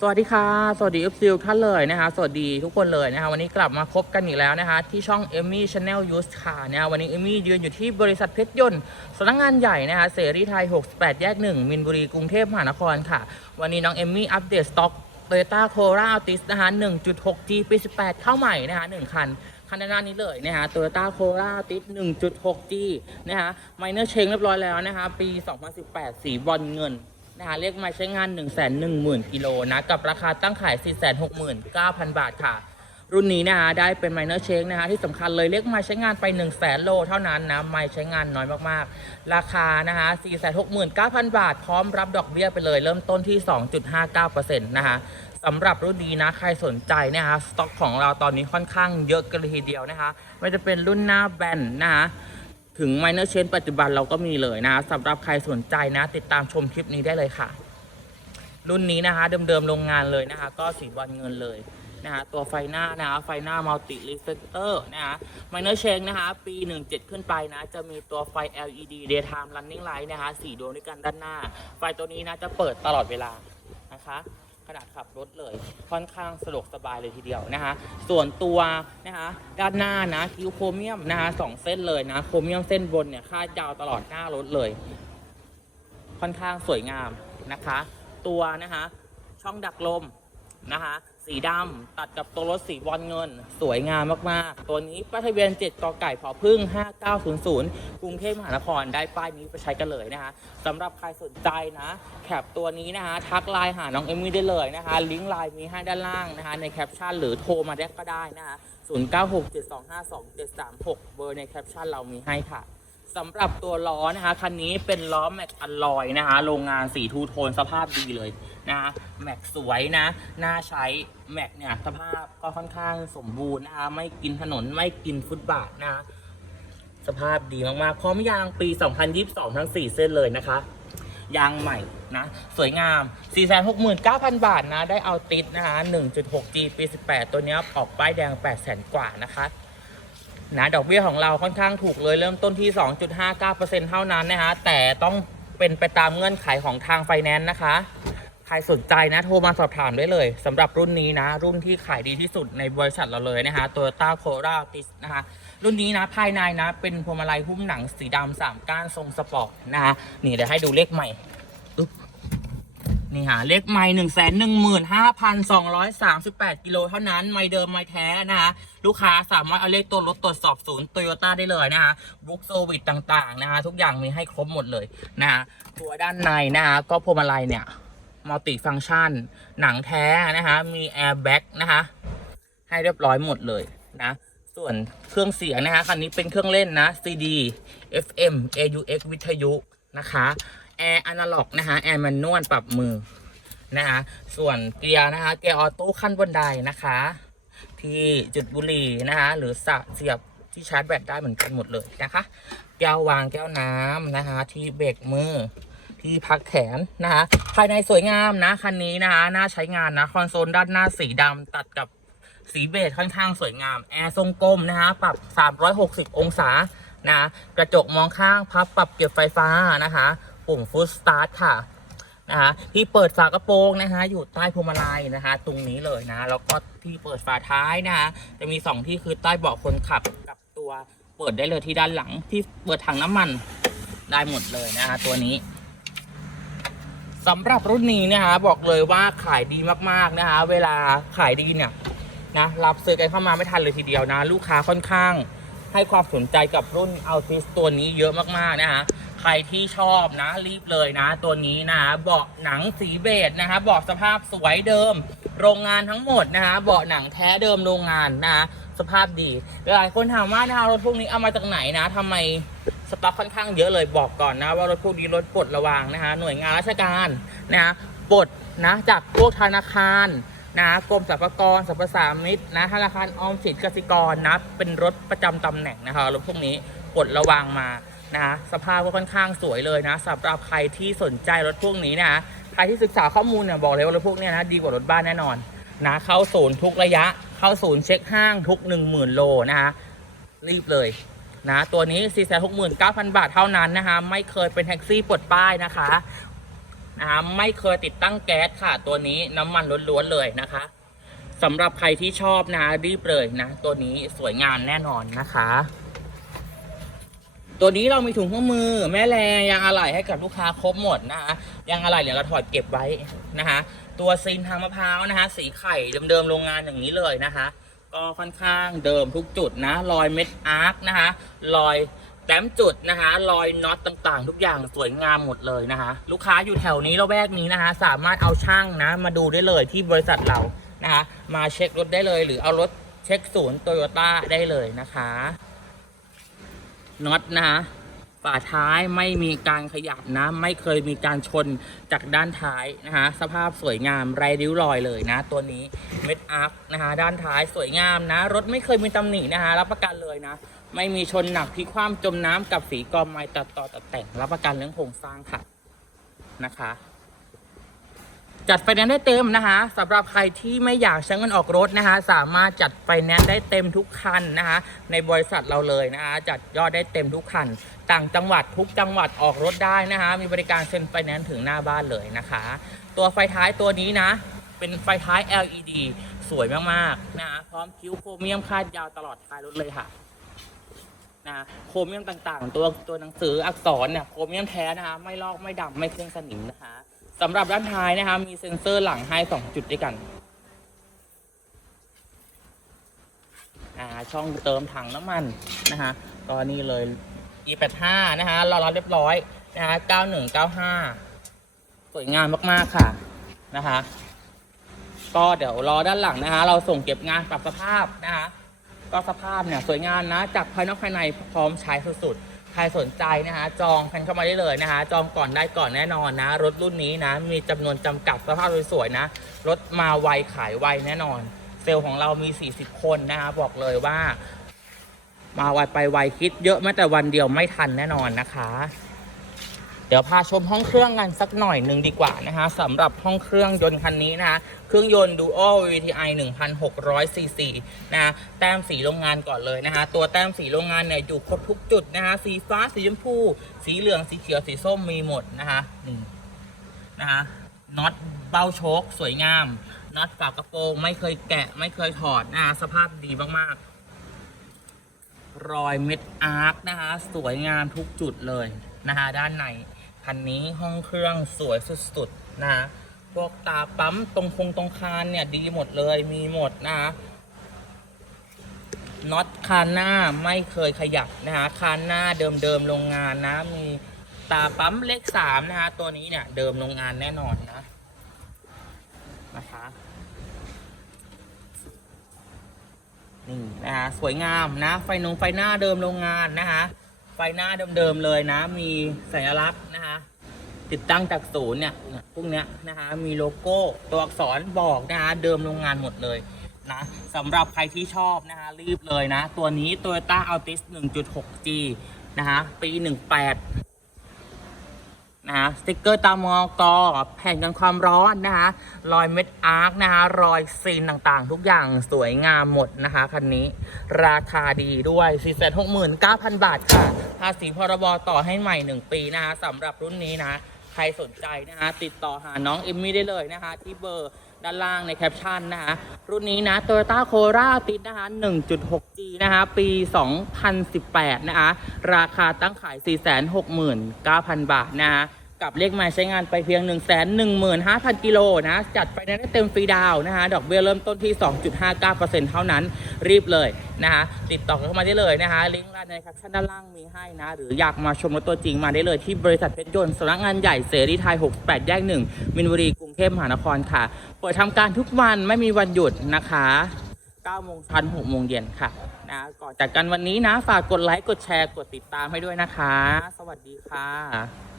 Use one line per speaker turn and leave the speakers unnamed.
สวัสดีค่ะ สวัสดีเอฟซีท่านเลยนะคะ สวัสดีทุกคนเลยนะคะวันนี้กลับมาพบกันอีกแล้วนะคะ ที่ช่อง e m m y Channel Use ค่ะนะคะวันนี้เอมี่ยืนอยู่ที่บริษัทเพชรยนต์สำนักงานใหญ่นะคะเสรีไทย 68 แยก 1 มินบุรี กรุงเทพมหานครค่ะ วันนี้น้องเอมี่อัปเดตสต็อก Toyota Corolla Altis นะคะ 1.6G ปี18 เข้าใหม่นะคะ 1 คัน คันด้านหน้านี้เลยนะคะ Toyota Corolla Altis 1.6G นะคะ Minor Change เรียบร้อยแล้วนะคะ ปี 2018 สีบอลเงิน นะคะเรียกมาใช้งาน 1 1 0 0 0 0กิโลนะกับราคาตั้งขาย 469,000 บาทค่ะ รุ่นนี้นะคะได้เป็น minor change นะคะที่สำคัญเลยเรียกมาใช้งานไป 1 0 0 0 0 0โลเท่านั้นนะไม่ใช้งานน้อยมากๆ ราคานะคะ469,000 บาท พร้อมรับดอกเบี้ยไปเลยเริ่มต้นที่ 2.59%นะคะสำหรับรุ่นนี้นะใครสนใจนะคะสต็อกของเราตอนนี้ค่อนข้างเยอะกันเลยทีเดียวนะคะไม่จะเป็นรุ่นหน้าแบนนะคะ ถึง minor change ปัจจุบันเราก็มีเลยนะสำหรับใครสนใจนะ ติดตามชมคลิปนี้ได้เลยค่ะ รุ่นนี้นะคะ เดิมๆโรงงานเลยนะคะ ก็สีบอลเงินเลยนะคะตัวไฟหน้านะคะไฟหน้า multi reflector นะคะ minor change นะคะ ปี 17 ขึ้นไปนะ จะมีตัวไฟ LED daytime running light นะคะสีดวงด้วยกันด้านหน้า ไฟตัวนี้นะจะเปิดตลอดเวลานะคะ ขนาดขับรถเลย ค่อนข้างสะดวกสบายเลยทีเดียวนะคะ ส่วนตัวนะคะด้านหน้านะคิวโครเมียมนะคะสองเส้นเลยนะโครเมียมเส้นบนเนี่ยคาดยาวตลอดหน้ารถเลย ค่อนข้างสวยงามนะคะ ตัวนะคะช่องดักลม นะคะ สีดำตัดกับตัวรถสีบอลเงิน สวยงามมากๆ ตัวนี้ป้ายทะเบียน 7กไก่ผอพึ่ง 5900 กรุงเทพมหานครได้ป้ายนี้ไปใช้กันเลยนะคะสำหรับใครสนใจนะแคปตัวนี้นะคะ ทักไลน์หาน้องเอมมี่ได้เลยนะคะ ลิงก์ไลน์มีให้ด้านล่างนะคะ ในแคปชั่นหรือโทรมาได้ก็ได้นะคะ0967252736 เบอร์ในแคปชั่นเรามีให้ค่ะ สำหรับตัวล้อนะคะ คันนี้เป็นล้อแม็กอลลอยนะคะ โรงงานสีทูโทนสภาพดีเลยนะคะแม็กสวยนะ น่าใช้แม็กเนี่ยสภาพก็ค่อนข้างสมบูรณ์นะคะไม่กินถนนไม่กินฟุตบาทนะคะสภาพดีมากๆ พร้อมยางปี 2022 ทั้ง 4 เส้นเลยนะคะ ยางใหม่นะ สวยงาม 469,000 บาทนะ ได้เอาติดนะคะ 1.6G ปี 18 ตัวเนี้ยออกป้ายแดง 800,000 กว่านะคะ นะดอกเบี้ยของเราค่อนข้างถูกเลยเริ่มต้นที่ 2.59%เท่านั้นนะคะแต่ต้องเป็นไปตามเงื่อนไขของทางไฟแนนซ์นะคะใครสนใจนะโทรมาสอบถามได้เลยสำหรับรุ่นนี้นะ รุ่นที่ขายดีที่สุดในบริษัทเราเลยนะคะ Toyota Corolla Altis นะคะรุ่นนี้นะภายในนะ เป็นพวงมาลัยหุ้มหนังสีดำสามก้านทรงสปอร์ตนะคะนี่เดี๋ยวให้ดูเลขใหม่ นี่ฮะเลขใหม่หนึ่งแสนหนึ่งหมื่นห้าพันสองร้อยสามสิบแปดกิโลเท่านั้น ไม่เดิมไม่แท้นะคะลูกค้าสามารถเอาเลขตัวรถตรวจสอบศูนย์โตโยต้าได้เลยนะคะบุ๊กโซวิตต่างๆนะคะทุกอย่างมีให้ครบหมดเลยนะคะตัวด้านในนะคะก็พวงมาลัยเนี่ยมัลติฟัง c t ชัน หนังแท้นะคะมีแอร์แบ็กนะคะให้เรียบร้อยหมดเลยนะส่วนเครื่องเสียงนะคะคันนี้เป็นเครื่องเล่นนะ CD FM AUX วิทยุนะคะ แอร์อนาล็อกนะคะแอร์แมนนวลปรับมือนะคะส่วนเกียร์นะคะเกียร์ออโต้ขั้นบนไดนะคะ ที่จุดบุหรี่นะคะหรือสะเสียบที่ชาร์จแบตได้เหมือนกันหมดเลยนะคะแก้ววางแก้วน้ำนะคะที่เบรกมือที่พักแขนนะคะภายในสวยงามนะคันนี้นะคะน่าใช้งานนะคอนโซลด้านหน้าสีดำตัดกับสีเบจค่อนข้างสวยงาม แอร์ทรงกลมนะคะปรับ 360 องศานะกระจกมองข้างพับปรับเก็บไฟฟ้านะคะ ปุ่มฟุตสตาร์ทค่ะนะคะที่เปิดฝากระโปรงนะคะอยู่ใต้พวงมาลัยนะคะ ตรงนี้เลยนะแล้วก็ที่เปิดฝาท้ายนะคะจะมีสองที่คือใต้เบาะคนขับกับตัวเปิดได้เลยที่ด้านหลังที่เปิดถังน้ำมันได้หมดเลยนะคะตัวนี้สำหรับรุ่นนี้นะคะบอกเลยว่าขายดีมากๆนะคะ เวลาขายดีเนี่ยนะรับซื้อกันเข้ามาไม่ทันเลยทีเดียวนะ ลูกค้าค่อนข้าง ให้ความสนใจกับรุ่น Altis ตัวนี้เยอะมากๆนะคะใครที่ชอบนะรีบเลยนะ ตัวนี้นะเบาะหนังสีเบจนะคะเบาะสภาพสวยเดิม โรงงานทั้งหมดนะคะเบาะหนังแท้เดิมโรงงานนะคะสภาพดีหลายคนถามว่านะคะรถพวกนี้เอามาจากไหนนะทำไมสต็อกค่อนข้างเยอะเลยบอกก่อนนะ ว่ารถพวกนี้รถปลดระวางนะคะหน่วยงานราชการนะคะปลดนะจากพวกธนาคาร นะกรมสรรพากรสรรพสามิตนะธนาคารออมสินกสิกรนะเป็นรถประจำตำแหน่งนะคะรถพวกนี้ปลดระวางมานะคะสภาพก็ค่อนข้างสวยเลยนะสำหรับใครที่สนใจรถพวกนี้นะใครที่ศึกษาข้อมูลเนี่ยบอกเลยว่ารถพวกนี้นะดีกว่ารถบ้านแน่นอนนะเข้าศูนย์ทุกระยะ เข้าศูนย์เช็คห้างทุก 1 0,000 โลนะคะรีบเลยนะตัวนี้ 4 6 9 0 0 0 บาทเท่านั้นนะคะไม่เคยเป็นแท็กซี่ปลดป้ายนะคะ นะคะไม่เคยติดตั้งแก๊สค่ะ ตัวนี้น้ำมันล้วนๆเลยนะคะสำหรับใครที่ชอบนะรีบเลยนะ ตัวนี้สวยงามแน่นอนนะคะ ตัวนี้เรามีถุงข้อมือ แม่แรงยางอะไหล่ให้กับลูกค้าครบหมดนะคะยางอะไหล่เดี๋ยวเราถอดเก็บไว้นะคะ ตัวซีนทางมะพร้าวนะคะ สีไข่เดิมๆโรงงานอย่างนี้เลยนะคะ ก็ค่อนข้างเดิมทุกจุดนะรอยเม็ดอาร์คนะคะรอย แต้มจุดนะคะรอยน็อตต่างๆ ทุกอย่างสวยงามหมดเลยนะคะ ลูกค้าอยู่แถวนี้ระแวกนี้นะคะ สามารถเอาช่างนะมาดูได้เลยที่บริษัทเรานะคะมาเช็ครถได้เลย หรือเอารถเช็คศูนย์โตโยต้าได้เลยนะคะน็อตนะคะฝาท้ายไม่มีการขยับนะ ไม่เคยมีการชนจากด้านท้ายนะคะสภาพสวยงามไร้ริ้วรอยเลยนะ ตัวนี้เม็ดอาร์คนะคะด้านท้ายสวยงามนะ รถไม่เคยมีตำหนินะคะรับประกันเลยนะ ไม่มีชนหนักพลิกคว่ำจมน้ำกับฝีกอมไม้ตัดต่อตัดแต่งรับประกันเรื่องโครงสร้างค่ะนะคะ จัดไฟแนนซ์ได้เต็มนะคะสำหรับใครที่ไม่อยากใช้เงินออกรถนะคะ สามารถจัดไฟแนนซ์ได้เต็มทุกคันนะคะ ในบริษัทเราเลยนะคะ จัดยอดได้เต็มทุกคัน ต่างจังหวัดทุกจังหวัดออกรถได้นะคะ มีบริการเซ็นไฟแนนซ์ถึงหน้าบ้านเลยนะคะ ตัวไฟท้ายตัวนี้นะ เป็นไฟท้าย LED สวยมากๆนะคะพร้อมคิ้วโครเมียมคาดยาวตลอดท้ายรถเลยค่ะ นะโครเมียมต่างๆ ตัวตัวหนังสืออักษรเนี่ยโครเมียมแท้นะคะไม่ลอกไม่ดำไม่เครื่องสนิมนะคะสำหรับด้านท้ายนะคะมีเซ็นเซอร์หลังให้2จุดด้วยกันอ่าช่องเติมถังน้ำมันนะคะก็นี่เลย E85 นะคะรอรับเรียบร้อยนะคะ9195 สวยงามมากๆค่ะนะคะ ก็เดี๋ยวรอด้านหลังนะคะ เราส่งเก็บงานปรับสภาพนะคะ ก็สภาพเนี่ยสวยงามนะ จากภายนอกภายในพร้อมใช้สุดๆ ใครสนใจนะคะ จองกันเข้ามาได้เลยนะคะ จองก่อนได้ก่อนแน่นอนนะ รถรุ่นนี้นะ มีจำนวนจำกัดสภาพสวยๆนะ รถมาไวขายไวแน่นอน เซลล์ของเรามี 40 คนนะคะบอกเลยว่า มาไวไปไวคิดเยอะแม้แต่วันเดียวไม่ทันแน่นอนนะคะ เดี๋ยวพาชมห้องเครื่องกันสักหน่อยหนึ่งดีกว่านะคะสำหรับห้องเครื่องยนต์คันนี้นะคะเครื่องยนต์ Duo VTI 1,600 cc นะแต้มสีโรงงานก่อนเลยนะคะตัวแต้มสีโรงงานเนี่ยอยู่ครบทุกจุดนะคะสีฟ้าสีชมพู สีเหลืองสีเขียวสีส้มมีหมดนะคะนี่นะคะน็อตเบ้าโชคสวยงามน็อตฝากระโปรงไม่เคยแกะไม่เคยถอดนะคะสภาพดีมากๆ รอยเม็ดอาร์คนะคะสวยงามทุกจุดเลยนะคะด้านใน คันนี้ห้องเครื่องสวยสุดๆนะพวกตาปั๊มตรงคงตรงคานเนี่ยดีหมดเลยมีหมดนะคะน็อตคานหน้าไม่เคยขยับนะคะคานหน้าเดิมๆโรงงานนะ มีตาปั๊มเลขสามนะคะตัวนี้เนี่ยเดิมโรงงานแน่นอนนะนะคะนี่นะคะสวยงามนะ ไฟนงไฟหน้าเดิมโรงงานนะคะ ไฟหน้าเดิมๆเลยนะ มีสัญลักษณ์นะคะ ติดตั้งจากศูนย์เนี่ยพวกเนี้ยนะคะมีโลโก้ตัวอักษรบอกนะคะเดิมโรงงานหมดเลยนะสำหรับใครที่ชอบนะคะรีบเลยนะ ตัวนี้ Toyota Altis 1.6G นะคะปี 18 นะคะสติกเกอร์ตามมอกอแผ่นกันความร้อนนะคะรอยเม็ดอาร์คนะคะรอยซีนต่างๆ ทุกอย่างสวยงามหมดนะคะคันนี้ราคาดีด้วย 469,000 บาทค่ะภาษีพรบต่อให้ใหม่ 1 ปีนะคะสำหรับรุ่นนี้นะ ใครสนใจนะคะติดต่อหาน้องเอมมี่ได้เลยนะคะ ที่เบอร์ ด้านล่างในแคปชั่นนะคะรุ่นนี้นะ Toyota Corolla ติดนะคะ 1.6G นะคะปี 2018 นะคะ ราคาตั้งขาย 469,000 บาทนะคะกับเลขหมายใช้งานไปเพียง 1 1 5 0 0 0 กิโลนะ จัดไปได้เต็มฟรีดาวนะคะ ดอกเบี้ยเริ่มต้นที่ 2.59%เท่านั้น รีบเลยนะคะ ติดต่อเข้ามาได้เลยนะคะ ลิงก์ในแคปชั่นด้านล่างมีให้นะ หรืออยากมาชมรถตัวจริงมาได้เลยที่บริษัทเพชรยนต์สำนักงานใหญ่เสรีไทย 68 แยก1มินบุรีกรุ เทพมหานครค่ะ เปิดทำการทุกวันไม่มีวันหยุดนะคะ9โมงเชัน6โมงเย็นค่ะนะก่อนจากกันวันนี้นะ ฝากกดไลค์ กดแชร์ กดติดตามให้ด้วยนะคะ สวัสดีค่ะ